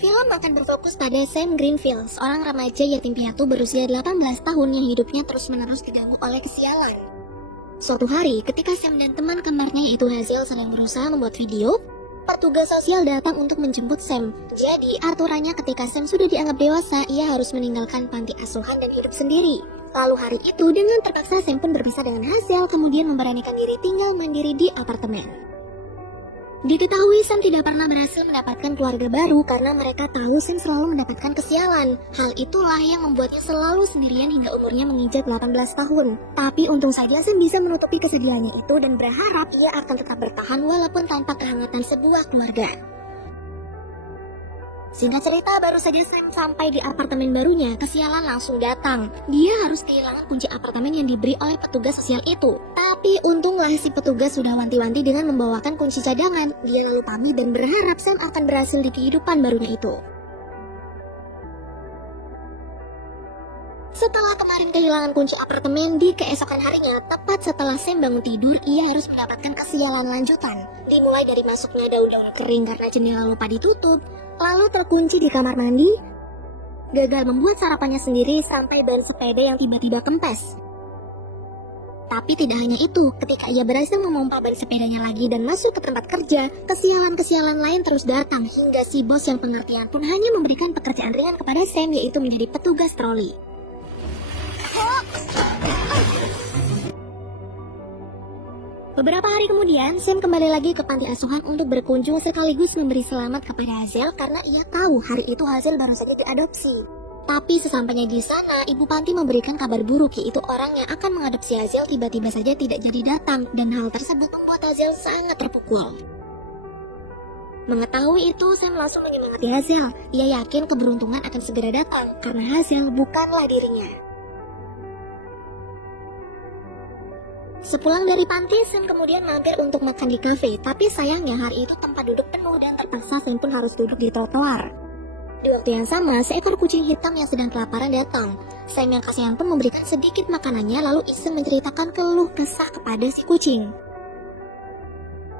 Film akan berfokus pada Sam Greenfield, seorang remaja yatim piatu berusia 18 tahun yang hidupnya terus-menerus diganggu oleh kesialan. Suatu hari, ketika Sam dan teman kembarnya yaitu Hazel sedang berusaha membuat video, petugas sosial datang untuk menjemput Sam. Jadi, aturannya ketika Sam sudah dianggap dewasa, ia harus meninggalkan panti asuhan dan hidup sendiri. Lalu hari itu, dengan terpaksa Sam pun berpisah dengan Hazel, kemudian memberanikan diri tinggal mandiri di apartemen. Diketahui Sam tidak pernah berhasil mendapatkan keluarga baru karena mereka tahu Sam selalu mendapatkan kesialan. Hal itulah yang membuatnya selalu sendirian hingga umurnya menginjak 18 tahun. Tapi untung saja Sam bisa menutupi kesedihannya itu dan berharap ia akan tetap bertahan walaupun tanpa kehangatan sebuah keluarga. Singkat cerita, baru saja Sam sampai di apartemen barunya, kesialan langsung datang. Dia harus kehilangan kunci apartemen yang diberi oleh petugas sosial itu. Tapi untunglah si petugas sudah wanti-wanti dengan membawakan kunci cadangan. Dia lalu pamit dan berharap Sam akan berhasil di kehidupan barunya itu. Setelah kemarin kehilangan kunci apartemen, di keesokan harinya, tepat setelah Sam bangun tidur, ia harus mendapatkan kesialan lanjutan. Dimulai dari masuknya daun-daun kering karena jendela lupa ditutup, lalu terkunci di kamar mandi, gagal membuat sarapannya sendiri sampai ban sepeda yang tiba-tiba kempes. Tapi tidak hanya itu, ketika ia berhasil memompa ban sepedanya lagi dan masuk ke tempat kerja, kesialan-kesialan lain terus datang hingga si bos yang pengertian pun hanya memberikan pekerjaan ringan kepada Sam, yaitu menjadi petugas troli. Beberapa hari kemudian, Sam kembali lagi ke panti asuhan untuk berkunjung sekaligus memberi selamat kepada Hazel karena ia tahu hari itu Hazel baru saja diadopsi. Tapi sesampainya di sana, ibu panti memberikan kabar buruk, yaitu orang yang akan mengadopsi Hazel tiba-tiba saja tidak jadi datang, dan hal tersebut membuat Hazel sangat terpukul. Mengetahui itu, Sam langsung menyemangati Hazel. Ia yakin keberuntungan akan segera datang karena Hazel bukanlah dirinya. Sepulang dari panti, Sam kemudian mampir untuk makan di kafe, tapi sayangnya hari itu tempat duduk penuh dan terpaksa Sam pun harus duduk di trotoar. Di waktu yang sama, seekor kucing hitam yang sedang kelaparan datang. Sam yang kasihan pun memberikan sedikit makanannya lalu iseng menceritakan keluh kesah kepada si kucing.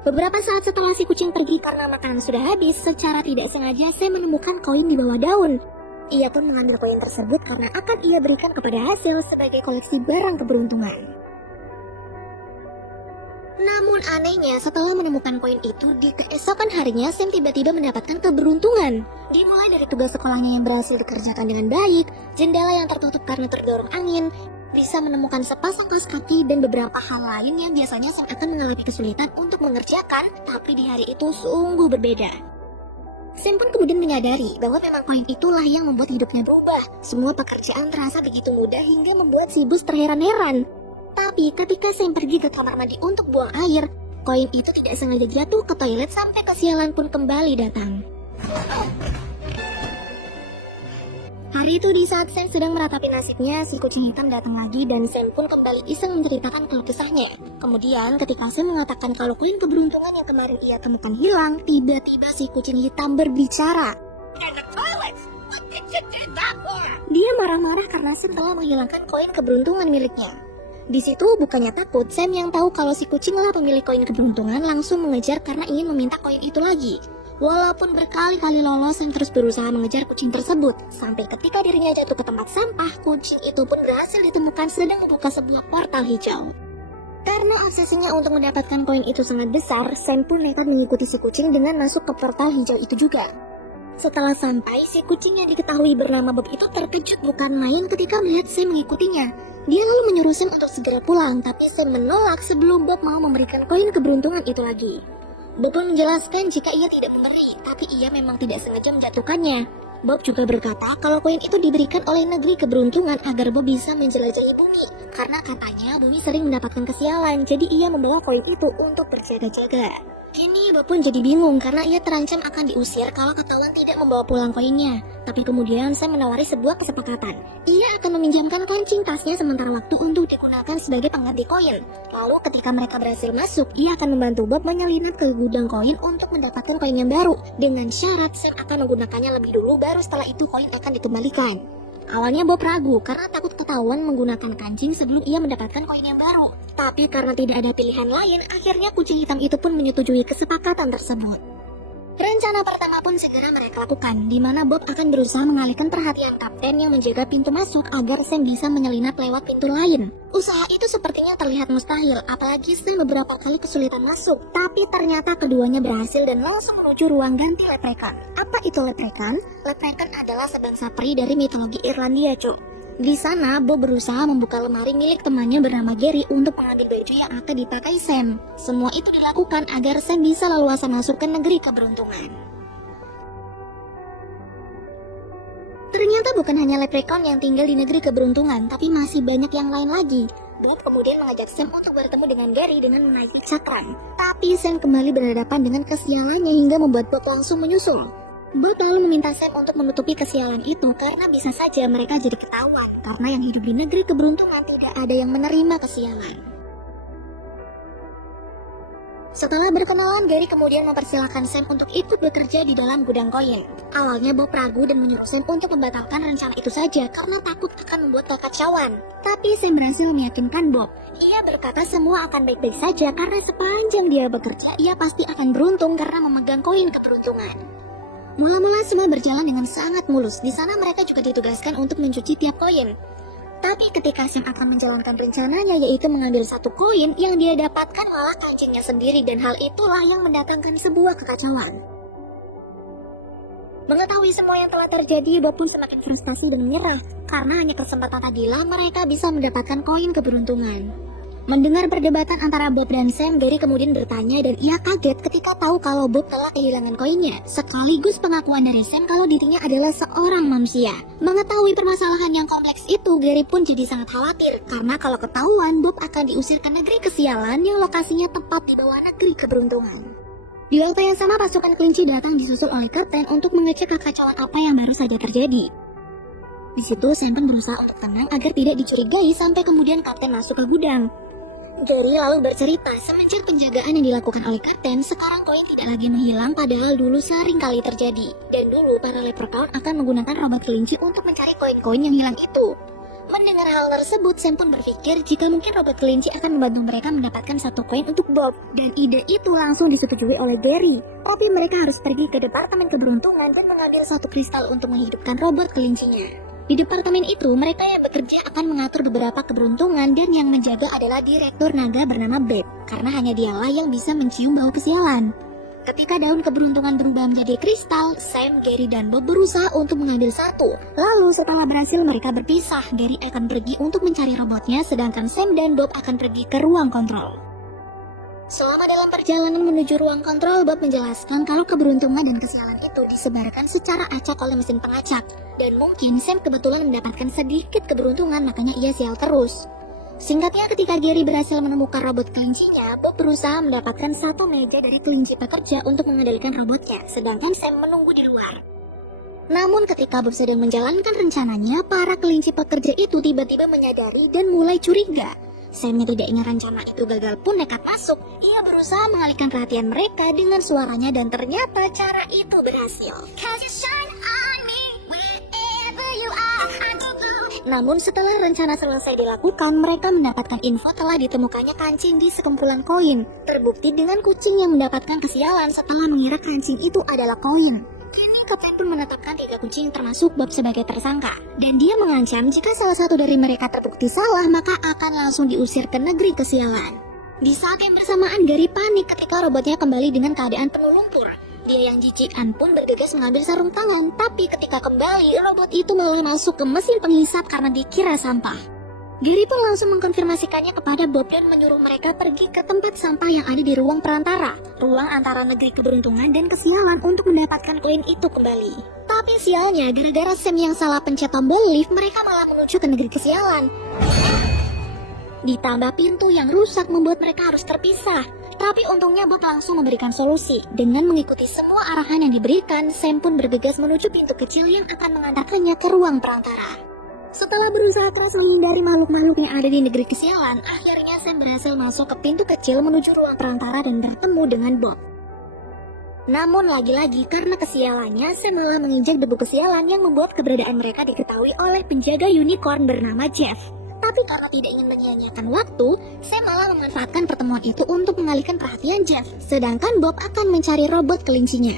Beberapa saat setelah si kucing pergi karena makanan sudah habis, secara tidak sengaja Sam menemukan koin di bawah daun. Ia pun mengambil koin tersebut karena akan ia berikan kepada Hazel sebagai koleksi barang keberuntungan. Namun anehnya, setelah menemukan koin itu, di keesokan harinya Sam tiba-tiba mendapatkan keberuntungan. Dimulai dari tugas sekolahnya yang berhasil dikerjakan dengan baik, jendela yang tertutup karena terdorong angin, bisa menemukan sepasang kaos kaki, dan beberapa hal lain yang biasanya Sam akan mengalami kesulitan untuk mengerjakan, tapi di hari itu sungguh berbeda. Sam pun kemudian menyadari bahwa memang koin itulah yang membuat hidupnya berubah. Semua pekerjaan terasa begitu mudah hingga membuat si bos terheran-heran. Tapi ketika Sam pergi ke kamar mandi untuk buang air, koin itu tidak sengaja jatuh ke toilet sampai kesialan pun kembali datang. Hari itu di saat Sam sedang meratapi nasibnya, si kucing hitam datang lagi dan Sam pun kembali iseng menceritakan keluh kesahnya. Kemudian ketika Sam mengatakan kalau koin keberuntungan yang kemarin ia temukan hilang, tiba-tiba si kucing hitam berbicara. Dia marah-marah karena Sam telah menghilangkan koin keberuntungan miliknya. Di situ bukannya takut, Sam yang tahu kalau si kucinglah pemilik koin keberuntungan langsung mengejar karena ingin meminta koin itu lagi. Walaupun berkali-kali lolos, Sam terus berusaha mengejar kucing tersebut. Sampai ketika dirinya jatuh ke tempat sampah, kucing itu pun berhasil ditemukan sedang membuka sebuah portal hijau. Karena obsesinya untuk mendapatkan koin itu sangat besar, Sam pun nekat mengikuti si kucing dengan masuk ke portal hijau itu juga. Setelah sampai, si kucing yang diketahui bernama Bob itu terkejut bukan main ketika melihat Sam mengikutinya. Dia lalu menyuruh Sam untuk segera pulang, tapi Sam menolak sebelum Bob mau memberikan koin keberuntungan itu lagi. Bob pun menjelaskan jika ia tidak memberi, tapi ia memang tidak sengaja menjatuhkannya. Bob juga berkata kalau koin itu diberikan oleh negeri keberuntungan agar Bob bisa menjelajahi bumi. Karena katanya bumi sering mendapatkan kesialan, jadi ia membawa koin itu untuk berjaga-jaga. Kini Bob pun jadi bingung karena ia terancam akan diusir kalau ketahuan tidak membawa pulang koinnya. Tapi kemudian Sam menawari sebuah kesepakatan. Ia akan meminjamkan kancing tasnya sementara waktu untuk digunakan sebagai pengganti koin. Lalu ketika mereka berhasil masuk, ia akan membantu Bob menyelinap ke gudang koin untuk mendapatkan koin yang baru. Dengan syarat Sam akan menggunakannya lebih dulu, baru setelah itu koin akan dikembalikan. Awalnya Bob ragu karena takut ketahuan menggunakan kancing sebelum ia mendapatkan koin yang baru. Tapi karena tidak ada pilihan lain, akhirnya kucing hitam itu pun menyetujui kesepakatan tersebut. Rencana pertama pun segera mereka lakukan, di mana Bob akan berusaha mengalihkan perhatian kapten yang menjaga pintu masuk agar Sam bisa menyelinap lewat pintu lain. Usaha itu sepertinya terlihat mustahil, apalagi Sam beberapa kali kesulitan masuk. Tapi ternyata keduanya berhasil dan langsung menuju ruang ganti leprekan. Apa itu leprekan? Leprekan adalah sebangsa peri dari mitologi Irlandia, cuk. Di sana, Bob berusaha membuka lemari milik temannya bernama Gary untuk mengambil baju yang akan dipakai Sam. Semua itu dilakukan agar Sam bisa leluasa masuk ke negeri keberuntungan. Ternyata bukan hanya leprechaun yang tinggal di negeri keberuntungan, tapi masih banyak yang lain lagi. Bob kemudian mengajak Sam untuk bertemu dengan Gary dengan menaiki cakram. Tapi Sam kembali berhadapan dengan kesialannya hingga membuat Bob langsung menyusul. Bob lalu meminta Sam untuk menutupi kesialan itu karena bisa saja mereka jadi ketahuan karena yang hidup di negeri keberuntungan tidak ada yang menerima kesialan. Setelah berkenalan, Gary kemudian mempersilahkan Sam untuk ikut bekerja di dalam gudang koin. Awalnya Bob ragu dan menyuruh Sam untuk membatalkan rencana itu saja karena takut akan membuat kekacauan. Tapi Sam berhasil meyakinkan Bob. Ia berkata semua akan baik-baik saja karena sepanjang dia bekerja, ia pasti akan beruntung karena memegang koin keberuntungan. Mula-mula semua berjalan dengan sangat mulus. Di sana mereka juga ditugaskan untuk mencuci tiap koin. Tapi ketika Sam akan menjalankan rencananya, yaitu mengambil satu koin, yang dia dapatkan malah kancingnya sendiri, dan hal itulah yang mendatangkan sebuah kekacauan. Mengetahui semua yang telah terjadi, Bob pun semakin frustasi dan menyerah karena hanya kesempatan tadilah mereka bisa mendapatkan koin keberuntungan. Mendengar perdebatan antara Bob dan Sam, Gary kemudian bertanya dan ia kaget ketika tahu kalau Bob telah kehilangan koinnya, sekaligus pengakuan dari Sam kalau dirinya adalah seorang manusia. Mengetahui permasalahan yang kompleks itu, Gary pun jadi sangat khawatir karena kalau ketahuan, Bob akan diusir ke negeri kesialan yang lokasinya tepat di bawah negeri keberuntungan. Di waktu yang sama, pasukan kelinci datang disusul oleh kapten untuk mengecek kekacauan apa yang baru saja terjadi. Di situ, Sam pun berusaha untuk tenang agar tidak dicurigai sampai kemudian kapten masuk ke gudang. Gary lalu bercerita, semenjak penjagaan yang dilakukan oleh kapten, sekarang koin tidak lagi menghilang padahal dulu sering kali terjadi. Dan dulu para leprechaun akan menggunakan robot kelinci untuk mencari koin-koin yang hilang itu. Mendengar hal tersebut, Sam pun berpikir jika mungkin robot kelinci akan membantu mereka mendapatkan satu koin untuk Bob. Dan ide itu langsung disetujui oleh Gary. Tapi mereka harus pergi ke departemen keberuntungan dan mengambil satu kristal untuk menghidupkan robot kelincinya. Di departemen itu, mereka yang bekerja akan mengatur beberapa keberuntungan dan yang menjaga adalah direktur naga bernama Beb, karena hanya dialah yang bisa mencium bau kesialan. Ketika daun keberuntungan berubah menjadi kristal, Sam, Gary, dan Bob berusaha untuk mengambil satu. Lalu setelah berhasil mereka berpisah, Gary akan pergi untuk mencari robotnya, sedangkan Sam dan Bob akan pergi ke ruang kontrol. Selama dalam perjalanan menuju ruang kontrol, Bob menjelaskan kalau keberuntungan dan kesialan itu disebarkan secara acak oleh mesin pengacak. Dan mungkin Sam kebetulan mendapatkan sedikit keberuntungan, makanya ia sial terus. Singkatnya, ketika Gary berhasil menemukan robot kelincinya, Bob berusaha mendapatkan satu meja dari kelinci pekerja untuk mengendalikan robotnya, sedangkan Sam menunggu di luar. Namun ketika Bob sedang menjalankan rencananya, para kelinci pekerja itu tiba-tiba menyadari dan mulai curiga. Sam yang tidak ingin rencana itu gagal pun nekat masuk. Ia berusaha mengalihkan perhatian mereka dengan suaranya dan ternyata cara itu berhasil. Namun setelah rencana selesai dilakukan, mereka mendapatkan info telah ditemukannya kancing di sekumpulan koin. Terbukti dengan kucing yang mendapatkan kesialan setelah mengira kancing itu adalah koin. Kini kapten pun menetapkan 3 kucing termasuk Bob sebagai tersangka. Dan dia mengancam jika salah satu dari mereka terbukti salah, maka akan langsung diusir ke negeri kesialan. Di saat yang bersamaan, Gary panik ketika robotnya kembali dengan keadaan penuh lumpur. Dia yang jijikan pun bergegas mengambil sarung tangan, tapi ketika kembali, robot itu malah masuk ke mesin penghisap karena dikira sampah. Gary pun langsung mengkonfirmasikannya kepada Bob dan menyuruh mereka pergi ke tempat sampah yang ada di ruang perantara, ruang antara negeri keberuntungan dan kesialan untuk mendapatkan koin itu kembali. Tapi sialnya, gara-gara Sam yang salah pencet tombol lift, mereka malah menuju ke negeri kesialan. Ditambah pintu yang rusak membuat mereka harus terpisah. Tapi untungnya Bob langsung memberikan solusi. Dengan mengikuti semua arahan yang diberikan, Sam pun bergegas menuju pintu kecil yang akan mengantarkannya ke ruang perantara. Setelah berusaha terus menghindari makhluk-makhluk yang ada di negeri kesialan, akhirnya Sam berhasil masuk ke pintu kecil menuju ruang perantara dan bertemu dengan Bob. Namun lagi-lagi karena kesialannya, Sam malah menginjak debu kesialan yang membuat keberadaan mereka diketahui oleh penjaga unicorn bernama Jeff. Tapi karena tidak ingin menyia-nyiakan waktu, Sam malah memanfaatkan pertemuan itu untuk mengalihkan perhatian Jeff, sedangkan Bob akan mencari robot kelincinya.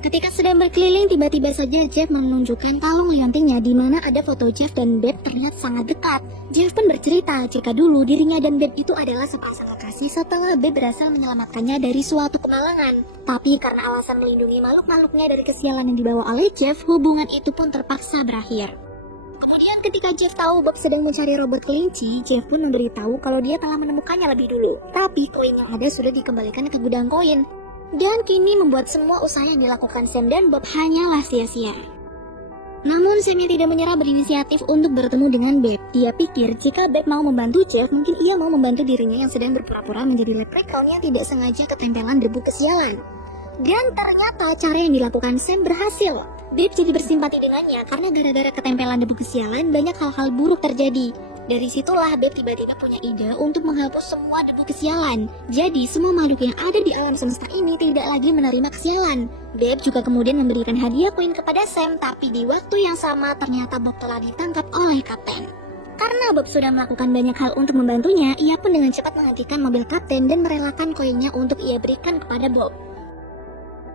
Ketika sedang berkeliling, tiba-tiba saja Jeff menunjukkan kalung liontingnya di mana ada foto Jeff dan Babe terlihat sangat dekat. Jeff pun bercerita jika dulu dirinya dan Babe itu adalah sepasang kekasih setelah Babe berhasil menyelamatkannya dari suatu kemalangan. Tapi karena alasan melindungi makhluk-makhluknya dari kesialan yang dibawa oleh Jeff, hubungan itu pun terpaksa berakhir. Kemudian ketika Jeff tahu Bob sedang mencari robot kelinci, Jeff pun memberitahu kalau dia telah menemukannya lebih dulu. Tapi koin yang ada sudah dikembalikan ke gudang koin. Dan kini membuat semua usaha yang dilakukan Sam dan Bob hanyalah sia-sia. Namun Sam yang tidak menyerah berinisiatif untuk bertemu dengan Babe. Dia pikir jika Babe mau membantu Jeff, mungkin ia mau membantu dirinya yang sedang berpura-pura menjadi leprechaun yang tidak sengaja ketempelan debu kesialan. Dan ternyata cara yang dilakukan Sam berhasil. Babe jadi bersimpati dengannya karena gara-gara ketempelan debu kesialan banyak hal-hal buruk terjadi. Dari situlah Babe tiba-tiba punya ide untuk menghapus semua debu kesialan. Jadi semua makhluk yang ada di alam semesta ini tidak lagi menerima kesialan. Babe juga kemudian memberikan hadiah koin kepada Sam, tapi di waktu yang sama ternyata Bob telah ditangkap oleh Kapten. Karena Bob sudah melakukan banyak hal untuk membantunya, ia pun dengan cepat menghentikan mobil Kapten dan merelakan koinnya untuk ia berikan kepada Bob.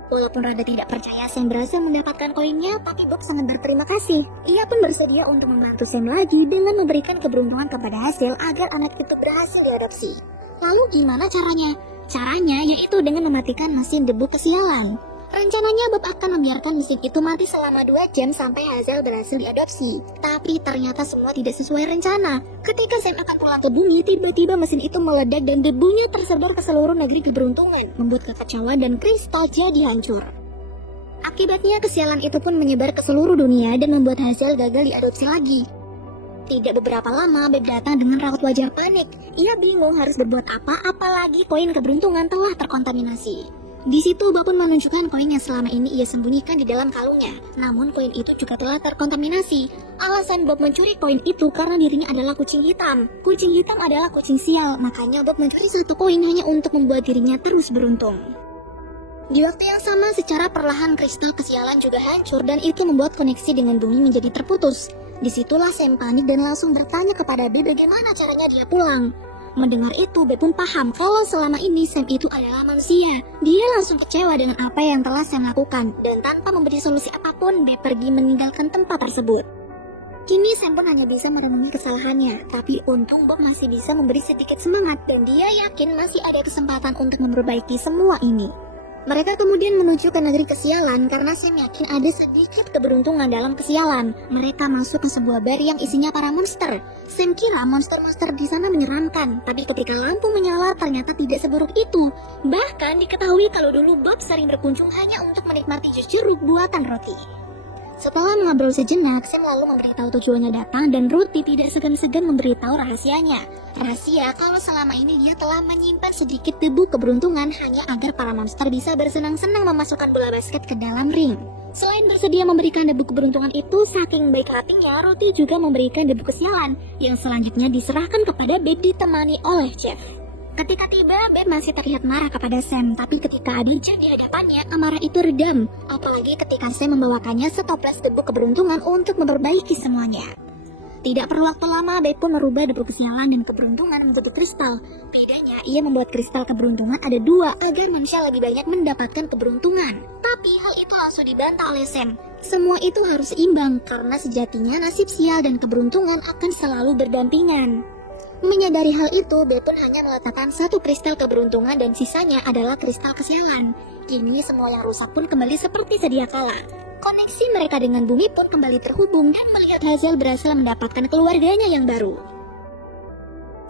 Walaupun rada tidak percaya Sam berhasil mendapatkan koinnya, tapi Bob sangat berterima kasih. Ia pun bersedia untuk membantu Sam lagi dengan memberikan keberuntungan kepada hasil agar anak itu berhasil diadopsi. Lalu gimana caranya? Caranya yaitu dengan mematikan mesin debu kesialan. Rencananya Bob akan membiarkan mesin itu mati selama 2 jam sampai Hazel berhasil diadopsi. Tapi ternyata semua tidak sesuai rencana. Ketika Sam akan pulang ke bumi, tiba-tiba mesin itu meledak dan debunya tersebar ke seluruh negeri keberuntungan, membuat kekacauan dan kristal jadi hancur. Akibatnya kesialan itu pun menyebar ke seluruh dunia dan membuat Hazel gagal diadopsi lagi. Tidak beberapa lama, Babe datang dengan raut wajah panik. Ia bingung harus berbuat apa, apalagi koin keberuntungan telah terkontaminasi. Di situ Bob pun menunjukkan koin yang selama ini ia sembunyikan di dalam kalungnya. Namun koin itu juga telah terkontaminasi. Alasan Bob mencuri koin itu karena dirinya adalah kucing hitam. Kucing hitam adalah kucing sial, makanya Bob mencuri satu koin hanya untuk membuat dirinya terus beruntung. Di waktu yang sama, secara perlahan kristal kesialan juga hancur dan itu membuat koneksi dengan bumi menjadi terputus. Disitulah Sam panik dan langsung bertanya kepada Babe bagaimana caranya dia pulang. Mendengar itu, Babe pun paham kalau selama ini Sam itu adalah manusia. Dia langsung kecewa dengan apa yang telah Sam lakukan, dan tanpa memberi solusi apapun, Babe pergi meninggalkan tempat tersebut. Kini Sam pun hanya bisa merenungi kesalahannya, tapi untung Bob masih bisa memberi sedikit semangat, dan dia yakin masih ada kesempatan untuk memperbaiki semua ini. Mereka kemudian menuju ke negeri kesialan karena Sam yakin ada sedikit keberuntungan dalam kesialan. Mereka masuk ke sebuah bar yang isinya para monster. Sam kira monster-monster di sana menyeramkan, tapi ketika lampu menyala ternyata tidak seburuk itu. Bahkan diketahui kalau dulu Bob sering berkunjung hanya untuk menikmati jus jeruk buatan Roti. Setelah mengobrol sejenak, Sam lalu memberitahu tujuannya datang dan Roti tidak segan-segan memberitahu rahasianya. Rahasia kalau selama ini dia telah menyimpan sedikit debu keberuntungan hanya agar para monster bisa bersenang-senang memasukkan bola basket ke dalam ring. Selain bersedia memberikan debu keberuntungan itu, saking baik hatinya, Roti juga memberikan debu kesialan yang selanjutnya diserahkan kepada Babe ditemani oleh Jeff. Ketika tiba, Babe masih terlihat marah kepada Sam, tapi ketika ada Jeff di hadapannya, amarah itu redam. Apalagi ketika Sam membawakannya setoples debu keberuntungan untuk memperbaiki semuanya. Tidak perlu waktu lama, Babe pun merubah debu kesialan dan keberuntungan menjadi kristal. Bedanya, ia membuat kristal keberuntungan ada 2 agar manusia lebih banyak mendapatkan keberuntungan. Tapi hal itu langsung dibantah oleh Sam. Semua itu harus seimbang, karena sejatinya nasib sial dan keberuntungan akan selalu berdampingan. Menyadari hal itu, Babe pun hanya meletakkan 1 kristal keberuntungan dan sisanya adalah kristal kesialan. Kini semua yang rusak pun kembali seperti sedia kala. Koneksi mereka dengan bumi pun kembali terhubung dan melihat Hazel berhasil mendapatkan keluarganya yang baru.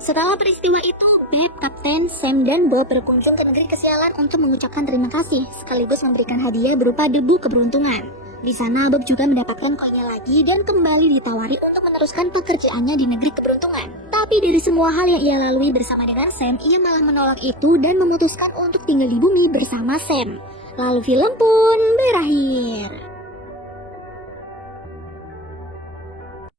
Setelah peristiwa itu, Babe, Kapten, Sam, dan Bob berkunjung ke negeri kesialan untuk mengucapkan terima kasih, sekaligus memberikan hadiah berupa debu keberuntungan. Di sana Bob juga mendapatkan koinnya lagi dan kembali ditawari untuk meneruskan pekerjaannya di negeri keberuntungan. Tapi dari semua hal yang ia lalui bersama dengan Sam, ia malah menolak itu dan memutuskan untuk tinggal di bumi bersama Sam. Lalu film pun berakhir.